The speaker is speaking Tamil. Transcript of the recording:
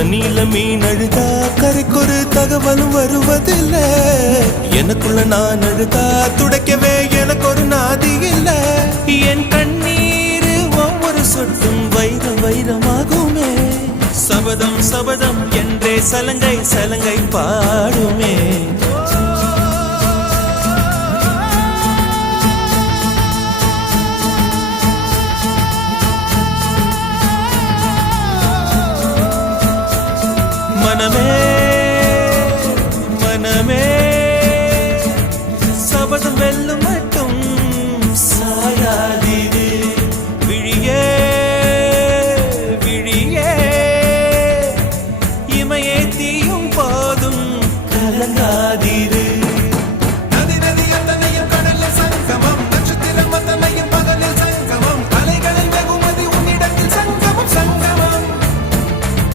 தண்ணியில மீன் அழுதா கரைக்கொரு தகவலும் வருவதில்லை. எனக்குள்ள நான் அழுதா துடைக்கவே எனக்கு ஒரு நாதி இல்லை. என் கண்ணீர் ஒவ்வொரு சொட்டும் வைரம் வைரமாகுமே. சபதம் சபதம் என்றே சலங்கை சலங்கை பாடுமே. மனமே மனமே